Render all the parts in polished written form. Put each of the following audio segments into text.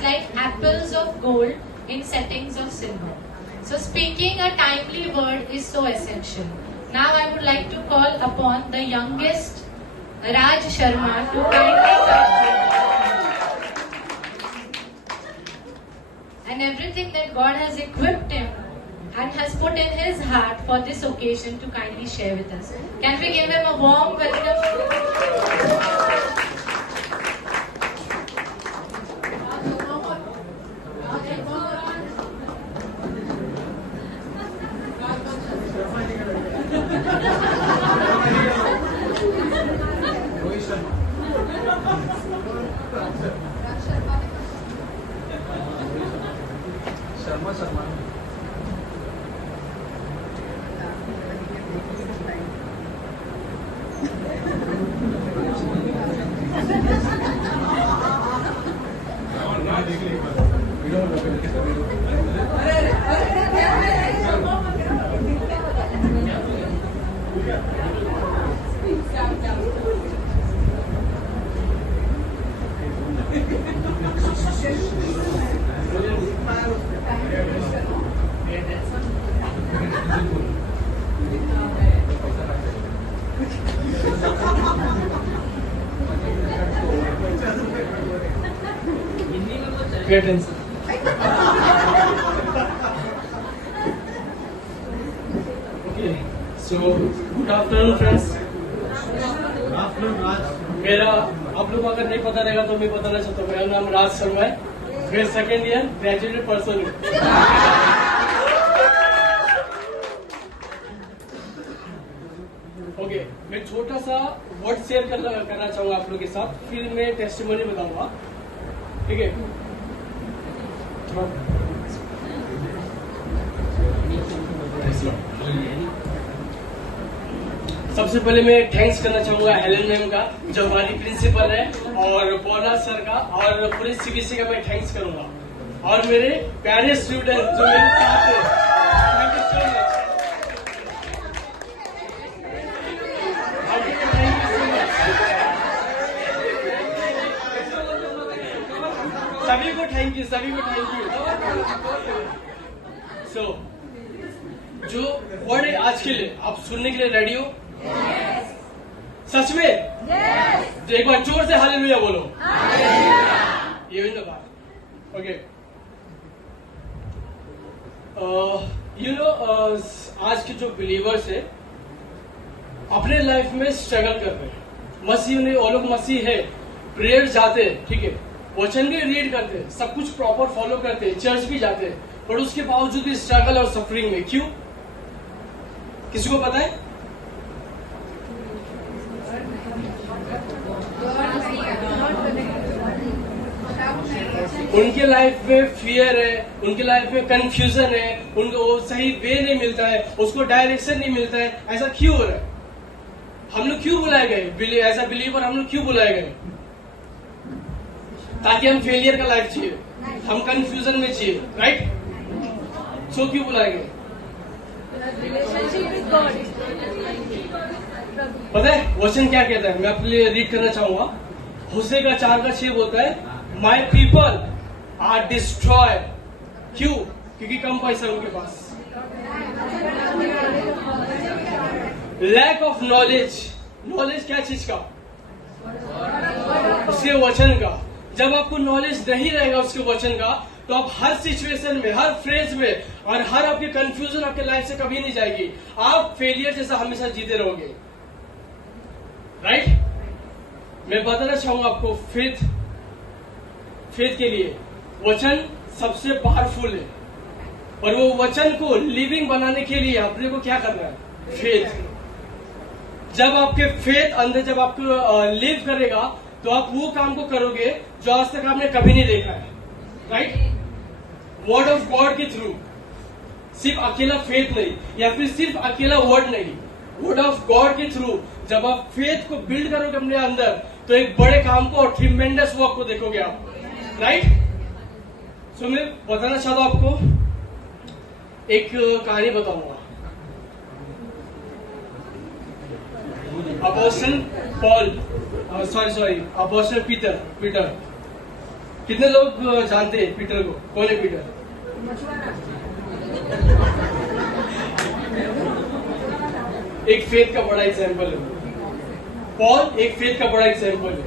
is like apples of gold in settings of silver. So speaking a timely word is so essential. Now I would like to call upon the youngest Raj Sharma to kindly and everything that God has equipped him and has put in his heart for this occasion to kindly share with us. Can we give him a warm welcome? Sharma Pay attention. Okay, so good afternoon friends. Good afternoon Raj. मेरा आप लोग अगर नहीं पता रहेगा तो मैं बताना चाहता हूँ, मेरा नाम राज शर्मा है, मैं सेकेंड ईयर ग्रेजुएटेड पर्सन हूँ। ओके, मैं छोटा सा वर्ड शेयर करना चाहूंगा आप लोग के साथ, फिर मैं टेस्टिमोनी बताऊंगा, ठीक है? सबसे पहले मैं थैंक्स करना चाहूंगा हेलेन मैम का, जो हमारी प्रिंसिपल है, और पौला सर का, और पूरे सीबीएसई का मैं थैंक्स करूंगा, और मेरे प्यारे स्टूडेंट जो मेरे साथ है, थैंक यू सो मच। सभी को थैंक यू, सभी को थैंक यू। सो जो वर्ड है आज के लिए, आप सुनने के लिए रेडी हो? yes. सच में? yes. तो एक बार जोर से हालेलुया बोलो। ये भी तो बात। ओके, यू नो, आज के जो बिलीवर्स है अपने लाइफ में स्ट्रगल कर रहे हैं, मसीह ने, वो लोग मसीह है, प्रेयर जाते हैं, ठीक है, वचन भी रीड करते हैं, सब कुछ प्रॉपर फॉलो करते हैं, चर्च भी जाते हैं, पर उसके बावजूद भी स्ट्रगल और सफरिंग में। क्यों? किसी को पता है? उनके लाइफ में फियर है, उनके लाइफ में कंफ्यूजन है, उनको सही वे नहीं मिलता है, उसको डायरेक्शन नहीं मिलता है। ऐसा क्यों हो रहा है? हम लोग क्यों बुलाए गए? एज अ बिलीवर हम लोग क्यों बुलाए गए? ताकि हम फेलियर का लाइफ चाहिए, हम कंफ्यूजन में चाहिए, राइट? सो क्यों बुलाए गए? पता है वचन क्या कहता है? मैं आपके लिए रीड करना चाहूंगा। होशे का 4:6 बोलता है, माई पीपल आर डिस्ट्रॉयड। क्यों? क्योंकि कम पैसा है उनके पास। Lack of knowledge. नॉलेज क्या चीज का? उसके वचन का। जब आपको नॉलेज नहीं रहेगा उसके वचन का, तो आप हर सिचुएशन में, हर फ्रेज में, और हर आपकी कंफ्यूजन आपके लाइफ से कभी नहीं जाएगी। आप फेलियर जैसा हमेशा जीते रहोगे, राइट? मैं बताना चाहूंगा आपको, फेथ के लिए वचन सबसे पावरफुल है, और वो वचन को लिविंग बनाने के लिए अपने को क्या करना है? फेथ। जब आपके फेथ अंदर, जब आपको लिव करेगा, तो आप वो काम को करोगे जो आज तक आपने कभी नहीं देखा है, राइट? वर्ड ऑफ गॉड के थ्रू, सिर्फ अकेला फेथ नहीं, या फिर सिर्फ अकेला वर्ड नहीं, वर्ड ऑफ गॉड के थ्रू जब आप फेथ को बिल्ड करोगे अपने अंदर, तो एक बड़े काम को और ट्रिमेंडस वर्क को देखोगे आप, राइट? सो मैं बताना चाहता हूं आपको, एक कहानी बताऊंगा। अपोस्टल पॉल, अपोस्टल पीटर, कितने लोग जानते हैं पीटर को? कौन है पीटर? एक फेथ का बड़ा एग्जाम्पल है। पॉल एक फेथ का बड़ा एग्जाम्पल है।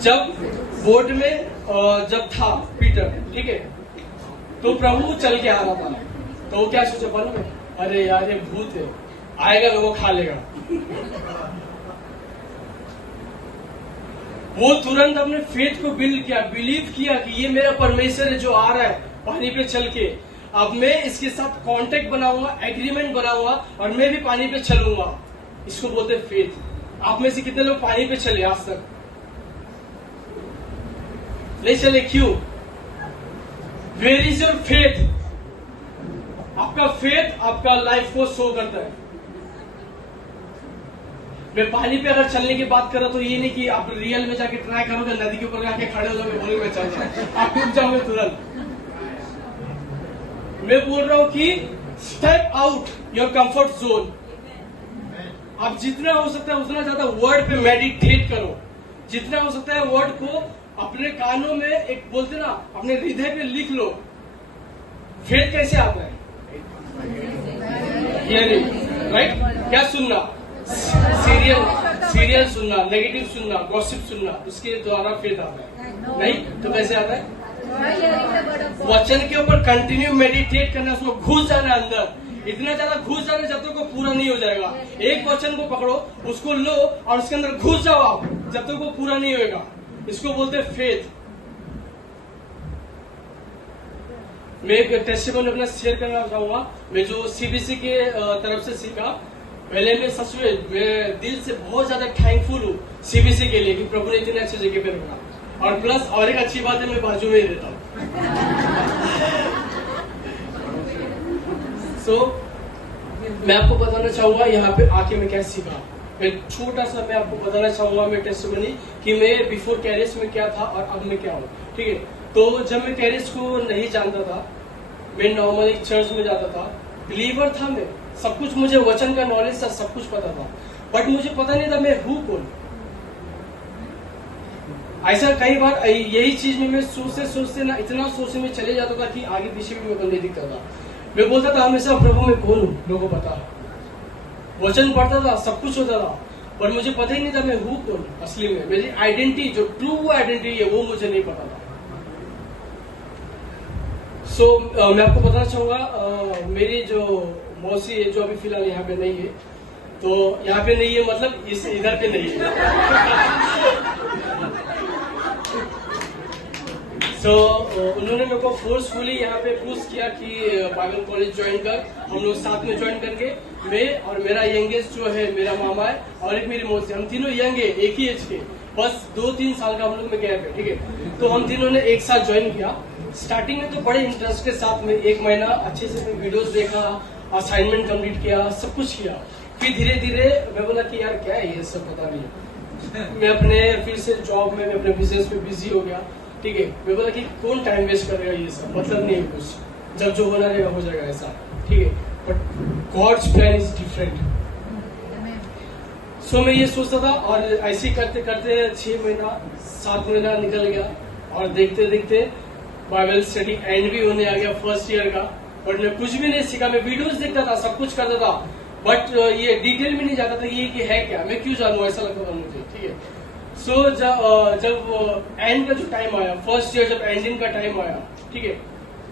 जब बोट में जब था पीटर, ठीक है, तो प्रभु चल के आ रहा था, तो वो क्या सोचा मालूम है? अरे यार ये भूत है, आएगा तो वो खा लेगा। वो तुरंत अपने फेथ को बिल्ड किया, बिलीव किया कि ये मेरा परमेश्वर है जो आ रहा है पानी पे चल के। अब मैं इसके साथ कांटेक्ट बनाऊंगा, एग्रीमेंट बनाऊंगा और मैं भी पानी पे चलूंगा। इसको बोलते हैं फेथ। आप में से कितने लोग पानी पे चले आज तक? नहीं चले, क्यों? Where is your faith? आपका फेथ आपका लाइफ को शो करता है। मैं पानी पे अगर चलने की बात कर रहा तो ये नहीं कि आप रियल में जाके ट्राई करोगे, नदी के ऊपर जाके खड़े हो जाओगे, बोलोगे मैं चल रहा, आप डूब जाओगे तुरंत। मैं बोल रहा हूं कि step out your comfort zone. आप जितना हो सकता है उतना ज्यादा वर्ड पे मेडिटेट करो, जितना हो सकता है वर्ड को अपने कानों में, एक बोलते ना, अपने हृदय पे लिख लो। फेथ कैसे आता है? राइट? क्या सुनना? सीरियल सुनना, नेगेटिव सुनना, गॉसिप सुनना, उसके द्वारा फेथ आता है। नहीं तो कैसे आता है? वचन के ऊपर कंटिन्यू मेडिटेट करना, उसमें घुस जाना अंदर, इतना ज्यादा घुस जाना जब तक वो पूरा नहीं हो जाएगा। एक वचन को पकड़ो, उसको लो और उसके अंदर घुस जाओ आप, जब तक वो पूरा नहीं होगा। इसको बोलते हैं फेथ। मैं एक टेस्टिमनी अपना शेयर करना चाहूंगा। मैं जो सीबीसी के तरफ से सीखा, पहले मैं सच में मैं दिल से बहुत ज्यादा थैंकफुल हूँ सीबीसी के लिए कि प्रभु ने इतने अच्छे जगह पे रखा। और प्लस और एक अच्छी बात है, मैं बाजू में ही रहता हूँ। सो मैं आपको बताना चाहूंगा यहाँ पे आके मैं क्या सीखा। मैं छोटा सा मैं आपको बताना चाहूंगा मैं टेस्टिमनी कि मैं बिफोर कैरिस में क्या था और अब मैं क्या हूँ। ठीक है, तो जब मैं कैरिस को नहीं जानता था, मैं नॉर्मल एक चर्च में जाता था, बिलीवर था मैं, सब कुछ मुझे वचन का नॉलेज था, सब कुछ पता था, बट मुझे पता नहीं था मैं हूँ कौन। ऐसा कई बार यही चीज में मैं सोचते सोचते ना इतना सोचने में चले जाता था कि आगे पीछे भी मेरे को नहीं दिखता था। मैं बोलता था हमेशा प्रभु मैं कौन हूँ, लोगों को पता, वचन पढ़ता था, सब कुछ होता था, पर मुझे पता ही नहीं था मैं हूँ कौन असली में। मेरी आइडेंटिटी जो ट्रू आइडेंटिटी है वो मुझे नहीं पता था। सो मैं आपको बताना चाहूंगा, मेरी जो मौसी है जो अभी फिलहाल यहाँ पे नहीं है, तो यहाँ पे नहीं है मतलब इस इधर पे नहीं है। तो उन्होंने मेरे को फोर्सफुली यहाँ पे पुश किया कि बाइबल कॉलेज ज्वाइन कर। हम लोग साथ में ज्वाइन करके, मैं और मेरा यंगेस्ट जो है मेरा मामा है और एक मेरी मौसी, हम तीनों यंग है, एक ही एज के, बस 2-3 साल का हम लोग में गैप है। ठीक है, तो हम तीनों ने एक साथ ज्वाइन किया। स्टार्टिंग में तो बड़े इंटरेस्ट के साथ में 1 महीना अच्छे से वीडियोस देखा, असाइनमेंट कंप्लीट किया, सब कुछ किया। फिर धीरे धीरे मैं बोला कि यार क्या है ये सब, पता नहीं। मैं अपने फिर से जॉब में, मैं अपने बिजनेस में बिजी हो गया। ठीक है, मैं बोला कि कौन टाइम वेस्ट करेगा, ये सब मतलब नहीं है कुछ, जब जो होना रहेगा हो जाएगा ऐसा। ठीक है, but God's plan is different. So मैं ये सोचता था और ऐसे करते करते 6 महीना 7 महीना निकल गया और देखते देखते बाइबल स्टडी एंड भी होने आ गया फर्स्ट ईयर का। बट मैं कुछ भी नहीं सीखा, मैं वीडियोस देखता था, सब कुछ करता था, बट ये डिटेल में नहीं जाता था ये कि है क्या, मैं क्यों जानूं, ऐसा लगता था मुझे। ठीक है, सो जब एंड का जो टाइम आया, फर्स्ट ईयर जब एंडिंग का टाइम आया, ठीक है,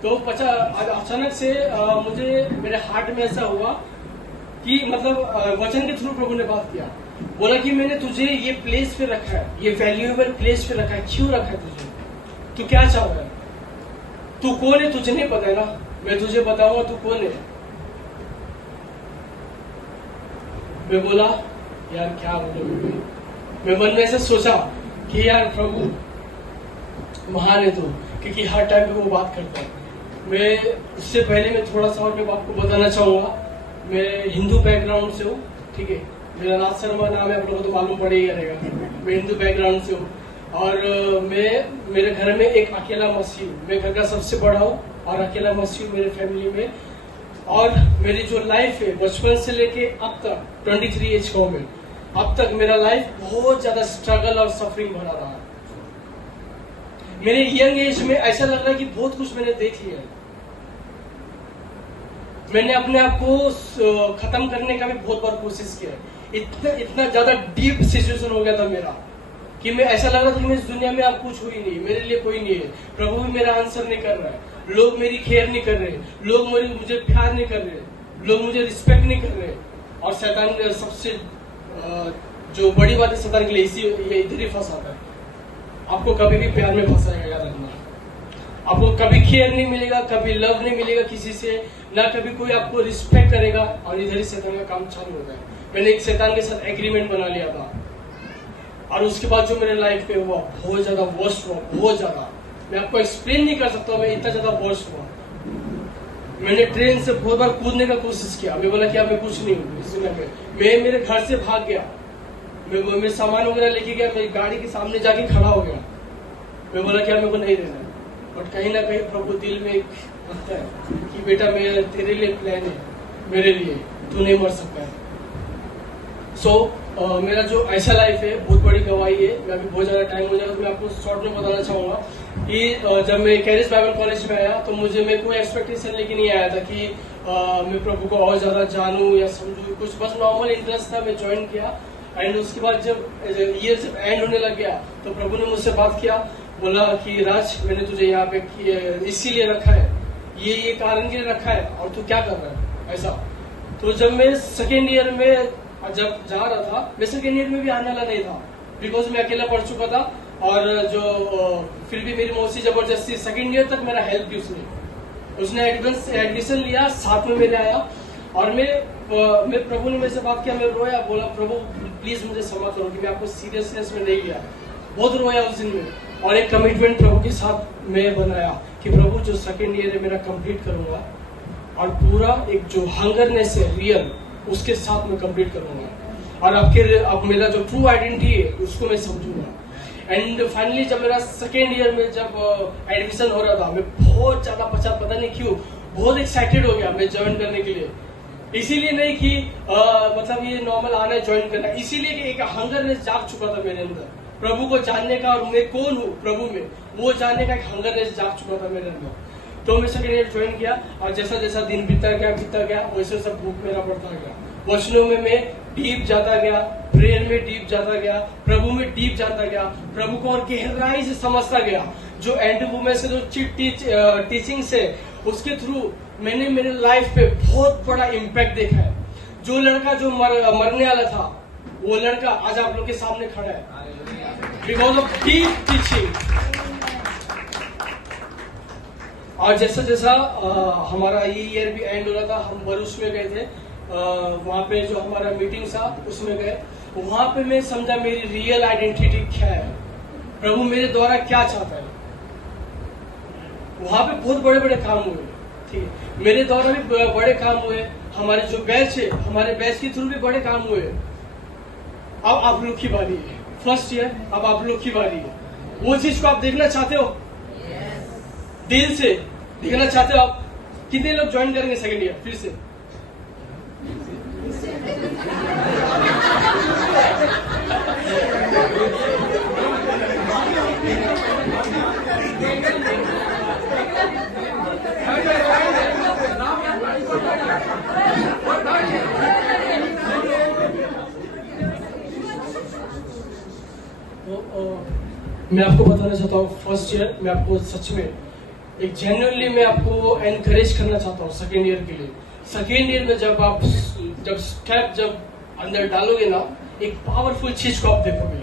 तो अचानक से मुझे मेरे हार्ट में ऐसा हुआ कि मतलब वचन के थ्रू प्रभु ने बात किया, बोला कि मैंने तुझे ये प्लेस पे रखा है, ये वैल्यूएबल प्लेस पे रखा है, क्यों रखा है तुझे, तू क्या चाह रहा है, तू कौन है, तुझे नहीं पता है ना, मैं तुझे बताऊंगा तू कौन है। मैं बोला यार क्या बोलूं, मैं मन में ऐसे सोचा कि यार प्रभु महान है तू, क्योंकि हर टाइम पे वो बात करता है। मैं उससे पहले मैं थोड़ा सा और मैं आपको बताना चाहूंगा, मैं हिंदू बैकग्राउंड से हूँ। ठीक है, मेरा राज शर्मा नाम है, आप लोगों को तो मालूम पड़ ही रहेगा। मैं हिंदू बैकग्राउंड से हूँ और मैं मेरे घर में एक अकेला मसीह हूँ, मैं घर का सबसे बड़ा हूँ और अकेला मसीह हूँ मेरे फैमिली में। और मेरी जो लाइफ है बचपन से लेके अब तक 23 एज का हूँ मैं, अब तक मेरा लाइफ बहुत ज्यादा स्ट्रगल और सफरिंग भरा रहा है। मेरे यंग एज में ऐसा लग रहा है कि बहुत कुछ मैंने देख लिया है। मैंने अपने आप को खत्म करने का भी बहुत बार कोशिश किया है। इतना ज्यादा डीप सिचुएशन हो गया था मेरा कि मैं ऐसा लग रहा था कि मैं इस दुनिया में अब कुछ हुई नहीं, मेरे लिए कोई नहीं है। प्रभु भी मेरा आंसर नहीं कर रहा है, लोग मेरी केयर नहीं कर रहे, लोग मुझे प्यार नहीं कर रहे, लोग मुझे रिस्पेक्ट नहीं कर रहे। और शैतान सबसे जो बड़ी बात है शैतान के लिए ये इधर ही फंसाता है। आपको कभी भी प्यार में फंसाएगा, याद रखना। आपको कभी केयर नहीं मिलेगा, कभी लव नहीं मिलेगा किसी से, ना कभी कोई आपको रिस्पेक्ट करेगा, और इधर ही शैतान का काम चालू होता है। मैंने एक शैतान के साथ एग्रीमेंट बना लिया था, और उसके बाद जो मेरे लाइफ पे हुआ बहुत ज्यादा वर्स्ट हुआ, बहुत ज्यादा। मैं आपको एक्सप्लेन नहीं कर सकता, मैं इतना ज्यादा वर्स्ट हुआ। मैंने ट्रेन से बहुत बार कूदने का कोशिश किया। मैं बोला कि अब मैं कुछ नहीं हूँ इस दुनिया में। मैं मेरे घर से भाग गया, मैं सामान वगैरह लेके गया, मेरी गाड़ी के सामने जाके खड़ा हो गया। मैं बोला कि अब मेरे को नहीं रहना। बट कहीं ना कहीं प्रभु दिल में एक रखता है कि बेटा मेरा तेरे लिए प्लान है, मेरे लिए तू नहीं मर सकता है। मेरा जो ऐसा लाइफ है बहुत बड़ी गवाही है। मैं अभी बहुत ज्यादा टाइम हो जाएगा, मैं आपको शॉर्ट में बताना चाहूंगा कि जब मैं कैरिस बाइबल कॉलेज में आया तो मैं कोई एक्सपेक्टेशन लेके नहीं आया था कि मैं प्रभु को और ज्यादा जानूं या समझूं। कुछ बस नॉर्मल इंटरेस्ट था, मैं ज्वाइन किया। एंड उसके बाद जब ईयर जब एंड होने लग गया तो प्रभु ने मुझसे बात किया, बोला कि राज मैंने तुझे यहाँ पे इसीलिए रखा है, ये कारण के लिए रखा है, और तू क्या कर रहा है ऐसा। तो जब मैं सेकेंड ईयर में जब जा रहा था, मैं सेकेंड ईयर में भी आने वाला नहीं था, बिकॉज मैं अकेला पढ़ चुका था। और फिर भी मेरी मौसी जबरदस्ती सेकेंड ईयर तक मेरा हेल्प की उसने एडमिशन लिया, साथ में मेरे आया। और मैं प्रभु ने मेरे से बात किया, मैं रोया, बोला प्रभु प्लीज मुझे क्षमा करो कि मैं आपको सीरियसनेस में नहीं लिया। बहुत रोया उस दिन में, और एक कमिटमेंट प्रभु के साथ मैं बनाया कि प्रभु जो सेकेंड ईयर है मेरा कंप्लीट करूंगा, और पूरा एक जो हंगरनेस है रियल उसके साथ मैं कंप्लीट करूंगा, और अब मेरा जो ट्रू आइडेंटिटी है उसको मैं समझूंगा। एंड फाइनली जब मेरा सेकेंड ईयर में जब एडमिशन हो रहा था, मैं बहुत ज्यादा पता नहीं क्यों बहुत एक्साइटेड हो गया मैं ज्वाइन करने के लिए। इसीलिए नहीं कि मतलब ये नॉर्मल आना ज्वाइन करना, इसीलिए कि एक हंगरनेस जाग चुका था मेरे अंदर प्रभु को जानने का, और मैं कौन हूँ प्रभु में वो जानने का एक हंगरनेस जाग चुका था मेरे अंदर। तो मैं सेकेंड ईयर ज्वाइन किया, और जैसा जैसा दिन बीतता गया वैसे वैसा भूख मेरा बढ़ता गया। वचनों में मैं डीप जाता गया, प्रेयर में डीप जाता गया, प्रभु में डीप जाता गया, प्रभु को और गहराई से समझता गया। जो एंड्रू वुमेन से जो टीचिंग्स है उसके थ्रू मैंने मेरे लाइफ पे बहुत बड़ा इम्पैक्ट देखा है। जो लड़का जो मरने वाला था, वो लड़का आज आप लोग के सामने खड़ा है, बिकॉज ऑफ डीप टीचिंग। और जैसा जैसा हमारा ये ईयर भी एंड हो रहा था, हम भरूच में गए थे, वहां पे जो हमारा मीटिंग था उसमें गए। वहां पे मैं समझा मेरी रियल आइडेंटिटी क्या है, प्रभु मेरे द्वारा क्या चाहता है। वहां पे बहुत बड़े बड़े काम हुए, ठीक है, मेरे द्वारा भी बड़े काम हुए, हमारे जो बैच है हमारे बैच के थ्रू भी बड़े काम हुए। अब आप लोग की बारी है, फर्स्ट ईयर अब आप लोग की बारी है। वो चीज को आप देखना चाहते हो, दिल से देखना चाहते हो आप? कितने लोग ज्वाइन करेंगे सेकेंड ईयर फिर से? मैं आपको बताना चाहता हूँ, फर्स्ट ईयर मैं आपको सच में एक जेन्युइनली मैं आपको एनकरेज करना चाहता हूँ सेकेंड ईयर के लिए। सेकेंड ईयर में जब स्टेप अंदर डालोगे ना, एक पावरफुल चीज को आप देखोगे।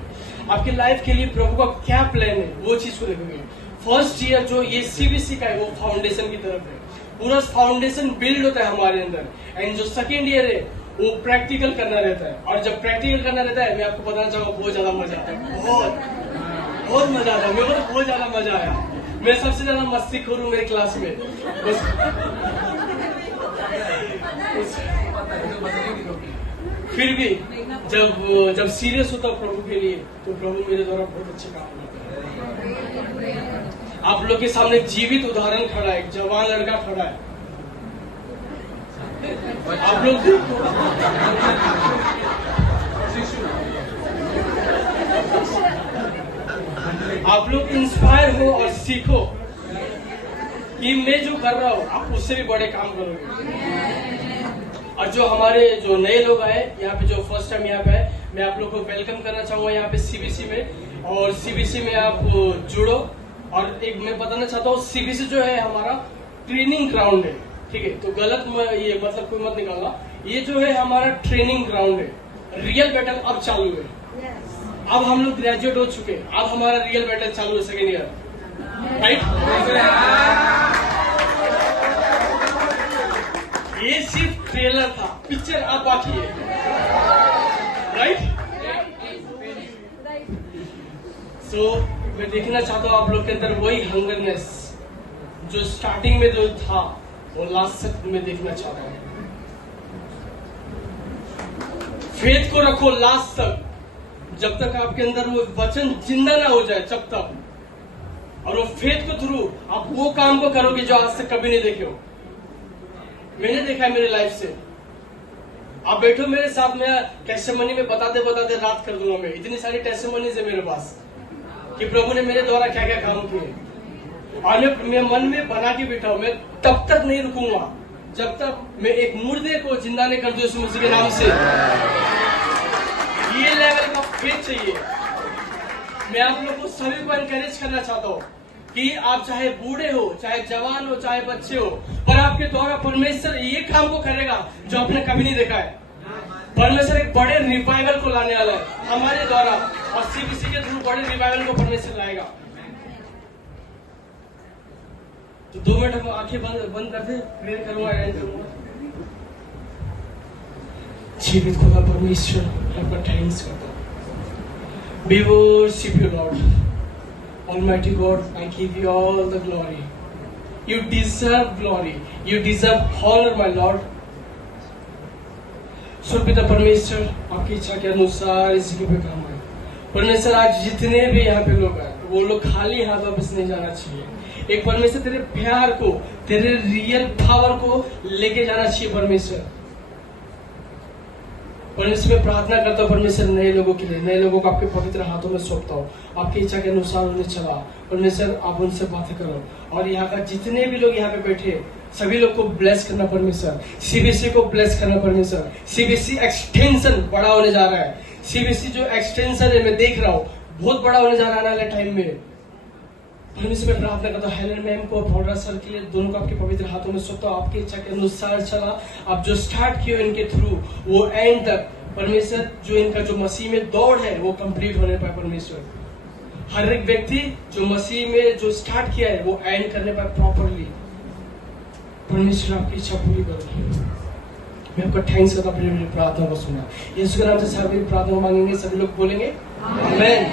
आपकी लाइफ के लिए प्रभु का क्या प्लान है वो चीज को देखोगे। फर्स्ट ईयर जो ये सीबीसी का है वो फाउंडेशन की तरफ है, पूरा फाउंडेशन बिल्ड होता है हमारे अंदर। एंड जो सेकेंड ईयर है वो प्रैक्टिकल करना रहता है, और जब प्रैक्टिकल करना रहता है मैं आपको बताना चाहूंगा बहुत ज्यादा मजा आता है, बहुत मजा आता है। मेरे को तो बहुत ज्यादा मजा आया, मैं सबसे ज्यादा मस्ती करूँ मेरे क्लास में बस। फिर भी जब सीरियस होता प्रभु के लिए तो प्रभु मेरे द्वारा बहुत अच्छे काम करते हैं। आप लोग के सामने जीवित उदाहरण खड़ा है, एक जवान लड़का खड़ा है, आप लोग आप लोग इंस्पायर हो और सीखो कि मैं जो कर रहा हूँ आप उससे भी बड़े काम करोगे। और जो हमारे जो नए लोग आए यहाँ पे, जो फर्स्ट टाइम यहाँ पे आए, मैं आप लोग को वेलकम करना चाहूंगा यहाँ पे सीबीसी में। और सीबीसी में आप जुड़ो। और एक मैं बताना चाहता हूँ, सीबीसी जो है हमारा ट्रेनिंग ग्राउंड है, ठीक है? तो गलत ये मतलब कोई मत निकालना, ये जो है हमारा ट्रेनिंग ग्राउंड है। रियल बैटल अब चालू है। अब हम लोग ग्रेजुएट हो चुके हैं, अब हमारा रियल बैटल चालू है सेकेंड ईयर, राइट? ये सिर्फ ट्रेलर था, पिक्चर अब बाकी है, राइट? सो मैं देखना चाहता हूँ आप लोग के अंदर वही हंगरनेस जो स्टार्टिंग में जो था, वो लास्ट तक में देखना चाहता हूँ। फेथ को रखो लास्ट तक, जब तक आपके अंदर वो वचन जिंदा ना हो जाए, जब तक। और वो फेथ को थ्रू आप वो काम को करोगे जो आज तक कभी नहीं देखे हो। मैंने देखा है मेरे लाइफ से। आप बैठो मेरे साथ में, टेस्टिमनी में बताते बताते रात कर दूंगा मैं। इतनी सारी टेस्टिमनीज है मेरे पास कि प्रभु ने मेरे द्वारा क्या क्या काम किए। और मैं मन में बना के बैठा हूं, मैं तब तक नहीं रुकूंगा जब तक मैं एक मुर्दे को जिंदा नहीं कर दूं यीशु मसीह के नाम से। ये लेवल का फेथ चाहिए। मैं आप लोग को सभी को एनकरेज करना चाहता हूँ कि आप चाहे बूढ़े हो, चाहे जवान हो, चाहे बच्चे हो, पर आपके द्वारा परमेश्वर ये काम को करेगा जो आपने कभी नहीं देखा है। परमेश्वर एक बड़े रिवाइवल को लाने वाला है हमारे द्वारा, और सीबीसी के थ्रू बड़े रिवाइवल को परमेश्वर लाएगा। तो 2 मिनट हम आंखें बंद करते, प्रेयर करूंगा, एंड करूंगा। जीवित खुदा परमेश्वर, आपका थैंक्स करता हूं। We worship you, Lord. Almighty God, I give you all the glory. You deserve glory. You deserve honor, my Lord. सुरपिता परमेश्वर, आपकी इच्छा के अनुसार इसी पे काम है। परमेश्वर, आज जितने भी यहाँ पे लोग आए, वो लोग खाली हाथ वापस नहीं जाना चाहिए। एक परमेश्वर तेरे प्यार को, तेरे रियल पावर को लेके जाना चाहिए। परमेश्वर मैं प्रार्थना करता हूँ परमेश्वर, नए लोगों के लिए, नए लोगों को आपके पवित्र हाथों में सौंपता हूँ। आपकी इच्छा के अनुसार उन्हें चला। परमेश्वर, आप उनसे बातें करो। और यहाँ का जितने भी लोग यहाँ पे बैठे, सभी लोग को ब्लेस करना परमेश्वर। सीबीसी को ब्लेस करना परमेश्वर। सीबीसी एक्सटेंशन बड़ा होने जा रहा है। सीबीसी जो एक्सटेंशन है, मैं देख रहा हूँ बहुत बड़ा होने जा रहा है आने वाले टाइम में। परमेश्वर, मैं प्रार्थना करता हूँ हेलन मैम को, फौडरा सर के लिए, दोनों को आपके पवित्र हाथों में सौंपता हूँ। आपकी इच्छा के अनुसार चला। आप जो स्टार्ट किए इनके थ्रू, वो एंड तक परमेश्वर, जो इनका जो मसीह में दौड़ है वो कंप्लीट होने पाए। परमेश्वर, हर एक व्यक्ति जो मसीह में जो स्टार्ट किया है वो एंड करने पाए प्रॉपरली। परमेश्वर, आपकी इच्छा पूरी करो। मैं आपका थैंक्स करता हूँ, मेरी प्रार्थना को सुना। यीशु के नाम से सभी प्रार्थना मांगेंगे, सभी लोग बोलेंगे आमीन।